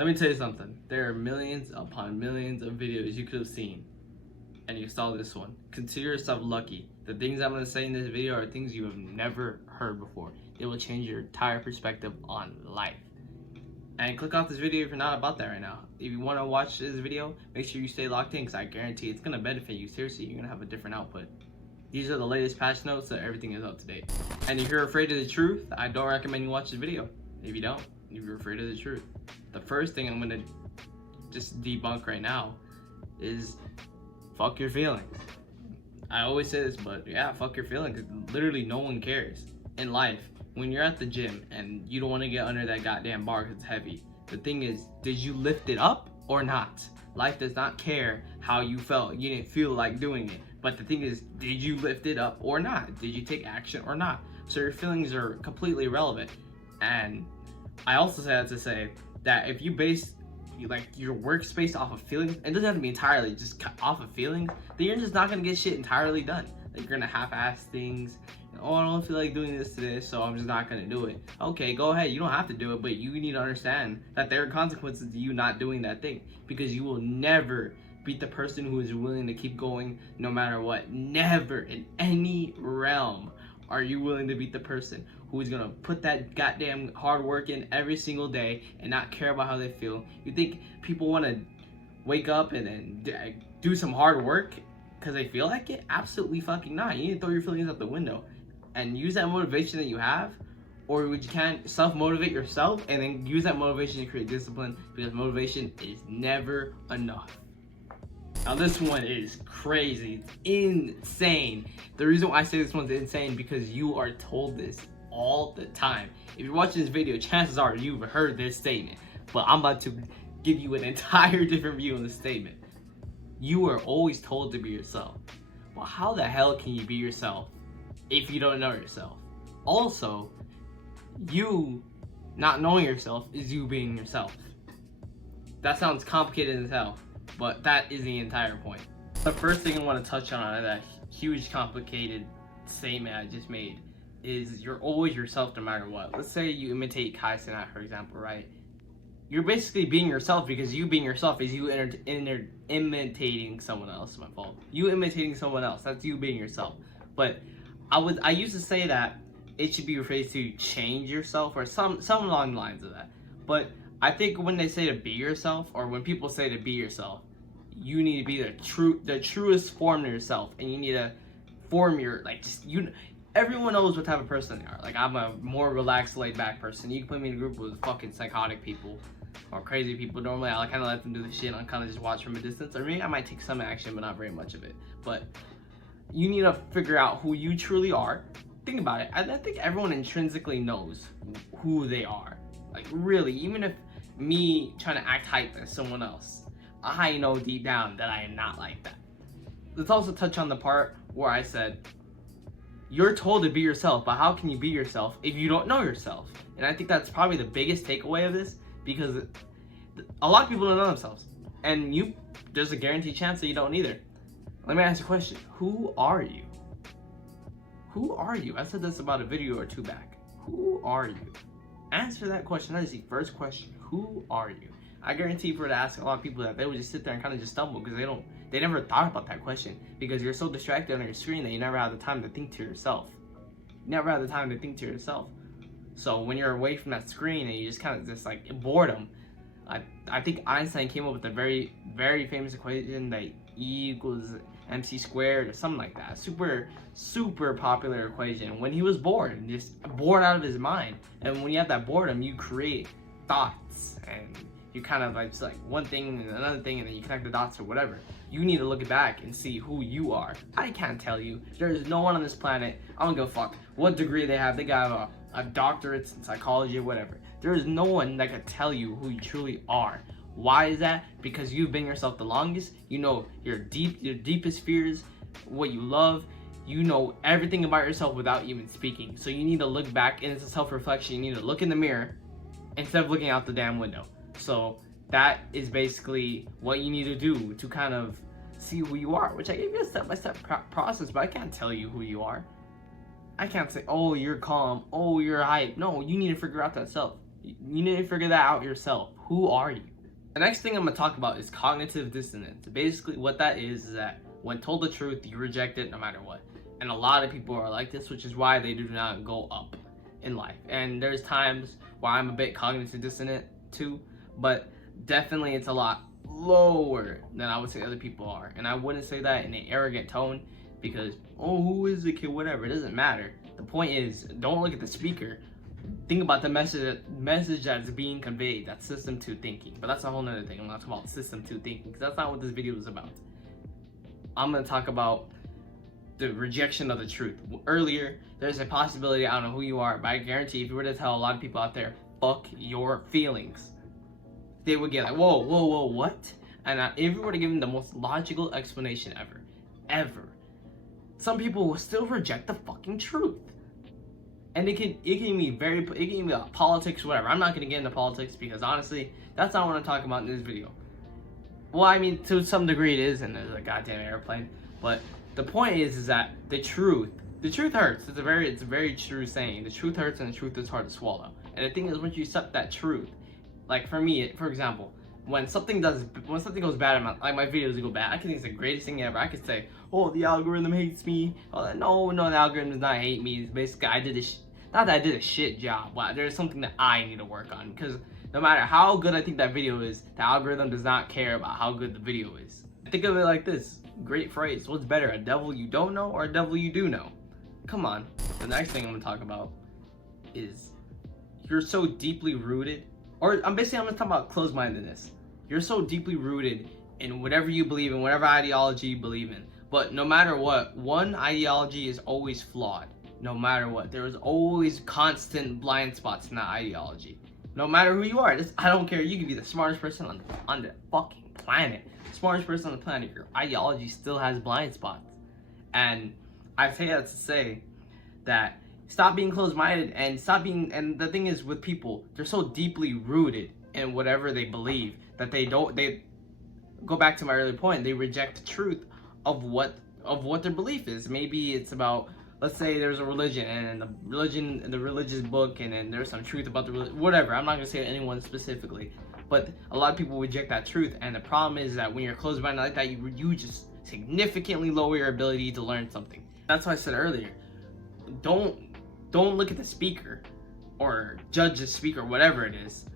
Let me tell you something. There are millions upon millions of videos you could have seen, and you saw this one. Consider yourself lucky. The things I'm going to say in this video are things you have never heard before. It will change your entire perspective on life. And click off this video if you're not about that right now. If you want to watch this video, make sure you stay locked in because I guarantee it's going to benefit you. Seriously, you're going to have a different output. These are the latest patch notes, so everything is up to date. And if you're afraid of the truth, I don't recommend you watch this video. If you don't, if you're afraid of the truth. The first thing I'm going to just debunk right now is fuck your feelings. I always say this, but yeah, fuck your feelings. Literally no one cares. In life, when you're at the gym and you don't want to get under that goddamn bar because it's heavy, the thing is, did you lift it up or not? Life does not care how you felt. You didn't feel like doing it. But the thing is, did you lift it up or not? Did you take action or not? So your feelings are completely irrelevant. And I also say that to say that if you base like your workspace off of feelings, it doesn't have to be entirely just off of feelings, then you're just not gonna get shit entirely done. Like you're gonna half-ass things. Oh, I don't feel like doing this today, so I'm just not gonna do it. Okay, go ahead. You don't have to do it, but you need to understand that there are consequences to you not doing that thing, because you will never beat the person who is willing to keep going no matter what. Never in any realm are you willing to beat the person who is gonna put that goddamn hard work in every single day and not care about how they feel. You think people want to wake up and then do some hard work because they feel like it? Absolutely fucking not. You need to throw your feelings out the window and use that motivation that you have, or you can self-motivate yourself and then use that motivation to create discipline, because motivation is never enough. Now this one is crazy. It's insane. The reason why I say this one's insane because you are told this all the time. If you're watching this video, chances are you've heard this statement, but I'm about to give you an entire different view on the statement. You are always told to be yourself. Well, how the hell can you be yourself if you don't know yourself? Also, you not knowing yourself is you being yourself. That sounds complicated as hell, but that is the entire point. The first thing I want to touch on that huge complicated statement I just made is you're always yourself no matter what. Let's say you imitate Kai Cenat, for example, right? You're basically being yourself, because you being yourself is you imitating someone else. My fault. You imitating someone else. That's you being yourself. But I used to say that it should be rephrased to change yourself, or some along the lines of that. But I think when they say to be yourself, or when people say to be yourself, you need to be the truest form of yourself, and you need to form your everyone knows what type of person they are. Like, I'm a more relaxed, laid back person. You can put me in a group with fucking psychotic people or crazy people. Normally I kind of let them do the shit and I kind of just watch from a distance, or maybe I might take some action but not very much of it. But you need to figure out who you truly are. Think about it. I think everyone intrinsically knows who they are. Like, really, even if me trying to act hype as someone else, I know deep down that I am not like that. Let's also touch on the part where I said you're told to be yourself, but how can you be yourself if you don't know yourself? And I think that's probably the biggest takeaway of this, because a lot of people don't know themselves, and there's a guaranteed chance that you don't either. Let me ask you a question. Who are you? Who are you? I said this about a video or two back. Who are you? Answer that question. That is the first question. Who are you? I guarantee for to ask a lot of people that, they would just sit there and kind of just stumble, because they never thought about that question, because you're so distracted on your screen that you never have the time to think to yourself. You never have the time to think to yourself. So when you're away from that screen and you just kind of just like boredom, I think Einstein came up with a very, very famous equation that E equals mc squared or something like that. Super popular equation. When he was bored, just bored out of his mind. And when you have that boredom, you create thoughts, and you kind of like just like one thing and another thing, and then you connect the dots or whatever. You need to look back and see who you are. I can't tell you. There is no one on this planet, I don't give a fuck what degree they have. They got a doctorate in psychology or whatever. There is no one that can tell you who you truly are. Why is that? Because you've been yourself the longest. You know your deepest fears, what you love. You know everything about yourself without even speaking. So you need to look back, and it's a self-reflection. You need to look in the mirror instead of looking out the damn window. So that is basically what you need to do to kind of see who you are, which I gave you a step-by-step process, but I can't tell you who you are. I can't say, oh, you're calm, oh, you're hype. No, you need to figure out that self. You need to figure that out yourself. Who are you? The next thing I'm going to talk about is cognitive dissonance. Basically, what that is that when told the truth, you reject it no matter what. And a lot of people are like this, which is why they do not go up in life. And there's times where I'm a bit cognitive dissonant too, but definitely it's a lot lower than I would say other people are. And I wouldn't say that in an arrogant tone because, oh, who is the kid, whatever, it doesn't matter. The point is, don't look at the speaker. Think about the message that's being conveyed. That's system 2 thinking. But that's a whole nother thing. I'm not talking about system 2 thinking because that's not what this video is about. I'm going to talk about the rejection of the truth. Earlier, there's a possibility, I don't know who you are, but I guarantee if you were to tell a lot of people out there, fuck your feelings, they would get like, whoa, what? And if you were to give them the most logical explanation ever, some people will still reject the fucking truth. And it can be about politics, whatever. I'm not gonna get into politics because honestly, that's not what I'm talking about in this video. Well, I mean, to some degree it is, and there's a goddamn airplane. But the point is that the truth hurts. It's a very true saying. The truth hurts, and the truth is hard to swallow. And the thing is, once you accept that truth, like for me, for example, when something goes bad in my videos go bad, I can think it's the greatest thing ever. I could say, oh, the algorithm hates me. Oh, no, the algorithm does not hate me. It's basically not that I did a shit job. But there's something that I need to work on because no matter how good I think that video is, the algorithm does not care about how good the video is. Think of it like this. Great phrase. What's better, a devil you don't know or a devil you do know? Come on. The next thing I'm gonna talk about is you're so deeply rooted, or I'm gonna talk about closed-mindedness. You're so deeply rooted in whatever you believe in, whatever ideology you believe in. But no matter what, one ideology is always flawed. No matter what, there is always constant blind spots in that ideology. No matter who you are, I don't care. You can be the smartest person on the fucking planet. Smartest person on the planet. Your ideology still has blind spots. And I say that to say that stop being closed-minded and the thing is with people, they're so deeply rooted in whatever they believe that they go back to my earlier point, they reject the truth of what their belief is. Maybe it's about, let's say there's a religion and the religious book and then there's some truth about the religion, whatever. I'm not gonna say anyone specifically, but a lot of people reject that truth. And the problem is that when you're closed-minded like that, you just significantly lower your ability to learn something. That's why I said earlier, don't look at the speaker or judge the speaker, whatever it is.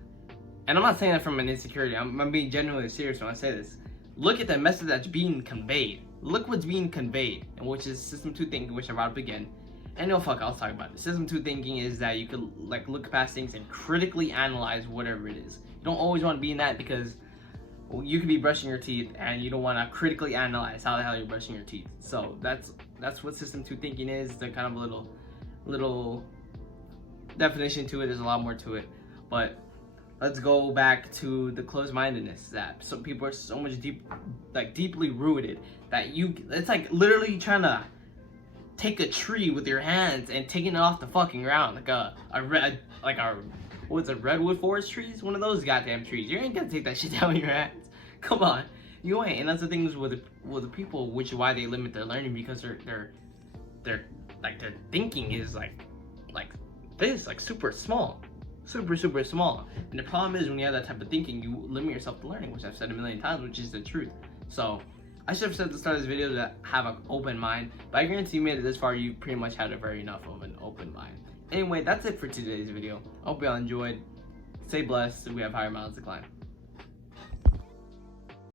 And I'm not saying that from an insecurity. I'm being genuinely serious when I say this. Look at the message that's being conveyed. Look what's being conveyed, and which is system 2 thinking, which I brought up again. And no, fuck, I'll talk about it. System 2 thinking is that you could like look past things and critically analyze whatever it is. You don't always want to be in that because you could be brushing your teeth and you don't want to critically analyze how the hell you're brushing your teeth. So that's what system 2 thinking is. The kind of little definition to it. There's a lot more to it, but let's go back to the closed-mindedness that some people are so much deeply rooted that it's like literally trying to take a tree with your hands and taking it off the fucking ground what's a redwood forest trees? One of those goddamn trees. You ain't gonna take that shit down with your hands. Come on, you ain't. And that's the thing is with the people, which is why they limit their learning, because their thinking is like super small. Super small. And the problem is when you have that type of thinking, you limit yourself to learning, which I've said a million times, which is the truth. So I should have said at the start of this video to have an open mind, but I guarantee you made it this far, you pretty much had a very enough of an open mind. Anyway, that's it for today's video. I hope y'all enjoyed. Stay blessed. We have higher mountains to climb.